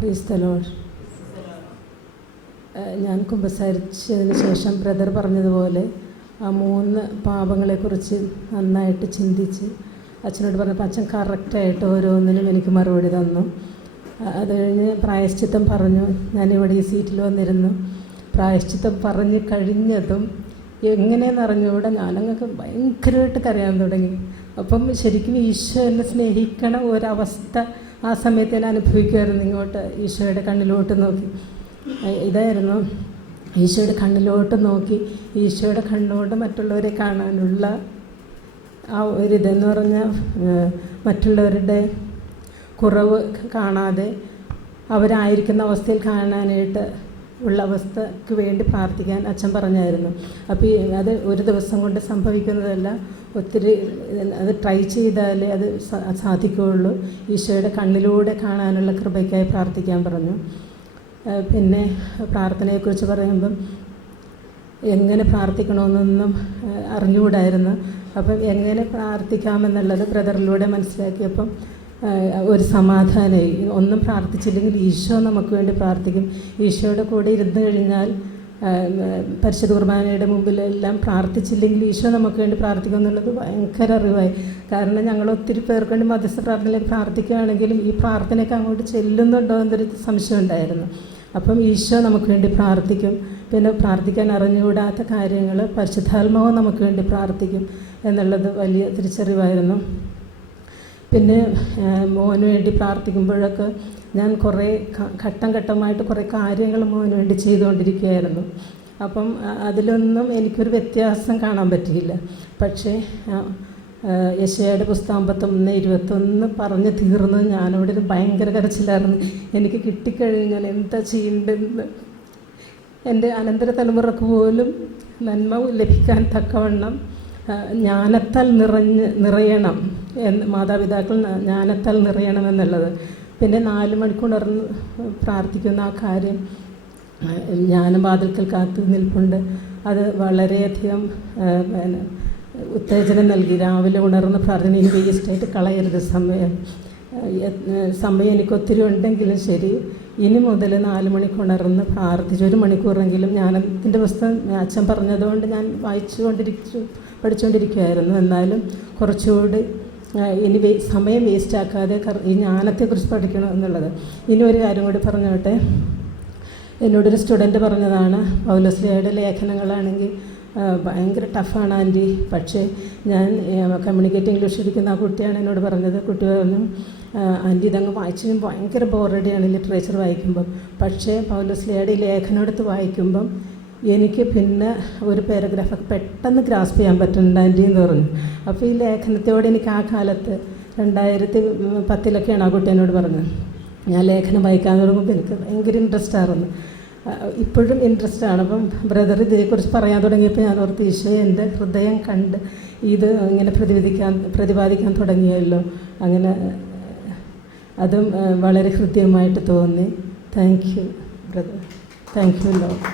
Praise the Lord. ഞാൻ കുമ്പസാരിച്ചതിന് ശേഷം brother പറഞ്ഞതുപോലെ ആ 3 പാപങ്ങളെക്കുറിച്ച് നന്നായിട്ട് ചിന്തിച്ച് അച്ഛനോട് പറഞ്ഞപ്പോൾ അച്ഛൻ കറക്റ്റായിട്ട് ഓരോന്നിനും എനിക്ക് മറുപടി തന്നു. അത് കഴിഞ്ഞ് പ്രായശ്ചിത്തം പറഞ്ഞു. ഞാനിവിടെ ഈ സീറ്റിൽ വന്നിരുന്നു. പ്രായശ്ചിത്തം പറഞ്ഞ് കഴിഞ്ഞതും എങ്ങനെയെന്ന് അറിഞ്ഞുകൂടെ ഞാനങ്ങൾക്ക് ഭയങ്കരമായിട്ട് കരയാൻ തുടങ്ങി. അപ്പം ശരിക്കും ഈശോ എന്നെ സ്നേഹിക്കണ ഒരവസ്ഥ ആ സമയത്ത് ഞാൻ അനുഭവിക്കുമായിരുന്നു. ഇങ്ങോട്ട് ഈശോയുടെ കണ്ണിലോട്ട് നോക്കി ഇതായിരുന്നു, ഈശോയുടെ കണ്ണിലോട്ട് നോക്കി ഈശോയുടെ കണ്ണുകൊണ്ട് മറ്റുള്ളവരെ കാണാനുള്ള ആ ഒരിതെന്ന് പറഞ്ഞാൽ മറ്റുള്ളവരുടെ കുറവ് കാണാതെ അവരായിരിക്കുന്ന അവസ്ഥയിൽ കാണാനായിട്ട് ഉള്ള അവസ്ഥയ്ക്ക് വേണ്ടി പ്രാർത്ഥിക്കാൻ അച്ഛൻ പറഞ്ഞായിരുന്നു. അപ്പോൾ അത് ഒരു ദിവസം കൊണ്ട് സംഭവിക്കുന്നതല്ല, ഒത്തിരി അത് ട്രൈ ചെയ്താലേ അത് സാധിക്കുകയുള്ളൂ. ഈശോയുടെ കണ്ണിലൂടെ കാണാനുള്ള കൃപയ്ക്കായി പ്രാർത്ഥിക്കാൻ പറഞ്ഞു. പിന്നെ പ്രാർത്ഥനയെക്കുറിച്ച് പറയുമ്പം എങ്ങനെ പ്രാർത്ഥിക്കണമെന്നൊന്നും അറിഞ്ഞുകൂടായിരുന്നു. അപ്പം എങ്ങനെ പ്രാർത്ഥിക്കാമെന്നുള്ളത് ബ്രദറിലൂടെ മനസ്സിലാക്കിയപ്പം ഒരു സമാധാനമായി. ഒന്നും പ്രാർത്ഥിച്ചില്ലെങ്കിൽ ഈശോ നമുക്ക് വേണ്ടി പ്രാർത്ഥിക്കും. ഈശോയുടെ കൂടെ ഇരുന്ന് കഴിഞ്ഞാൽ പരിശുദ്ധ കുർബാനയുടെ മുമ്പിലെല്ലാം പ്രാർത്ഥിച്ചില്ലെങ്കിൽ ഈശോ നമുക്ക് വേണ്ടി പ്രാർത്ഥിക്കും എന്നുള്ളത് ഭയങ്കര അറിവായി. കാരണം ഞങ്ങൾ ഒത്തിരി പേർക്ക് വേണ്ടി മധ്യസ്ഥ പ്രാർത്ഥനയിലേക്ക് പ്രാർത്ഥിക്കുകയാണെങ്കിലും ഈ പ്രാർത്ഥനയൊക്കെ അങ്ങോട്ട് ചെല്ലുന്നുണ്ടോ എന്നൊരു സംശയം ഉണ്ടായിരുന്നു. അപ്പം ഈശോ നമുക്ക് വേണ്ടി പ്രാർത്ഥിക്കും. പിന്നെ പ്രാർത്ഥിക്കാൻ അറിഞ്ഞുകൂടാത്ത കാര്യങ്ങൾ പരിശുദ്ധാത്മാവ് നമുക്ക് വേണ്ടി പ്രാർത്ഥിക്കും എന്നുള്ളത് വലിയ തിരിച്ചറിവായിരുന്നു. പിന്നെ മോന് വേണ്ടി പ്രാർത്ഥിക്കുമ്പോഴൊക്കെ ഞാൻ കുറേ ഘട്ടം ഘട്ടമായിട്ട് കുറേ കാര്യങ്ങൾ മോന് വേണ്ടി ചെയ്തുകൊണ്ടിരിക്കുകയായിരുന്നു. അപ്പം അതിലൊന്നും എനിക്കൊരു വ്യത്യാസം കാണാൻ പറ്റിയില്ല. പക്ഷേ യെശയ്യായുടെ പുസ്തകം 51:21 പറഞ്ഞ് തീർന്ന് ഞാനവിടെ ഒരു ഭയങ്കര കരച്ചിലായിരുന്നു. എനിക്ക് കിട്ടിക്കഴിഞ്ഞാൽ എന്താ ചെയ്യേണ്ടതെന്ന്, എൻ്റെ അനന്തര തലമുറക്ക് പോലും നന്മ ലഭിക്കാൻ തക്കവണ്ണം ജ്ഞാനത്താൽ നിറയണം എന്ന്, മാതാപിതാക്കൾ ജ്ഞാനത്താൽ നിറയണമെന്നുള്ളത്. പിന്നെ 4 മണിക്കൂറിന് പ്രാർത്ഥിക്കുന്ന ആ കാര്യം ജ്ഞാനവാതിൽക്കൽ കാത്തു നിൽപ്പുണ്ട്. അത് വളരെയധികം ഉത്തേജനം നൽകി. രാവിലെ ഉണർന്ന് പ്രാർത്ഥന ഇനി വേസ്റ്റായിട്ട് കളയരുത്. സമയം എനിക്ക് ഒത്തിരി ഉണ്ടെങ്കിലും ശരി, ഇനി മുതൽ 4 മണിക്ക് ഉണർന്ന് പ്രാർത്ഥിച്ച് 1 മണിക്കൂറെങ്കിലും ജ്ഞാനത്തിൻ്റെ പുസ്തകം അച്ഛൻ പറഞ്ഞതുകൊണ്ട് ഞാൻ പഠിച്ചുകൊണ്ടിരിക്കുകയായിരുന്നു. എന്നാലും കുറച്ചുകൂടി ഇനി സമയം വേസ്റ്റാക്കാതെ ഈ ജ്ഞാനത്തെക്കുറിച്ച് പഠിക്കണം എന്നുള്ളത്. ഇനി ഒരു കാര്യം കൂടി പറഞ്ഞോട്ടെ. എന്നോടൊരു സ്റ്റുഡൻറ്റ് പറഞ്ഞതാണ്, പൗലോസ്ലീഹയുടെ ലേഖനങ്ങളാണെങ്കിൽ ഭയങ്കര ടഫാണ് ആൻറ്റി. പക്ഷേ ഞാൻ കമ്മ്യൂണിക്കേറ്റ് ഇംഗ്ലീഷ് ഇരിക്കുന്ന ആ കുട്ടിയാണ് എന്നോട് പറഞ്ഞത്. കുട്ടി പറഞ്ഞു, ആൻറ്റി ഇതങ്ങ് വായിച്ചു ഭയങ്കര ബോറടിയാണ് ലിറ്ററേച്ചർ വായിക്കുമ്പം. പക്ഷേ പൗലോസ്ലീഹയുടെ ഈ ലേഖനം എടുത്ത് വായിക്കുമ്പം എനിക്ക് പിന്നെ ഒരു പാരഗ്രാഫൊക്കെ പെട്ടെന്ന് ഗ്രാസ്പ് ചെയ്യാൻ പറ്റുന്നുണ്ട് ആൻറ്റി എന്ന് പറഞ്ഞു. അപ്പോൾ ഈ ലേഖനത്തോടെ എനിക്ക് ആ കാലത്ത് 2010 ആ കുട്ടി എന്നോട് പറഞ്ഞത്. ഞാൻ ലേഖനം വായിക്കാൻ തുടങ്ങുമ്പോൾ എനിക്ക് ഭയങ്കര ഇൻട്രസ്റ്റ് ആയിരുന്നു. ഇപ്പോഴും ഇൻട്രസ്റ്റാണ്. അപ്പം ബ്രദർ ഇതേക്കുറിച്ച് പറയാൻ തുടങ്ങിയപ്പോൾ ഞാൻ ഓർത്ത്, ഈശോ എൻ്റെ ഹൃദയം കണ്ട് ഇത് ഇങ്ങനെ പ്രതിപാദിക്കാൻ തുടങ്ങിയല്ലോ. അങ്ങനെ അതും വളരെ ഹൃദ്യമായിട്ട് തോന്നി. Thank you brother. Thank you Lord.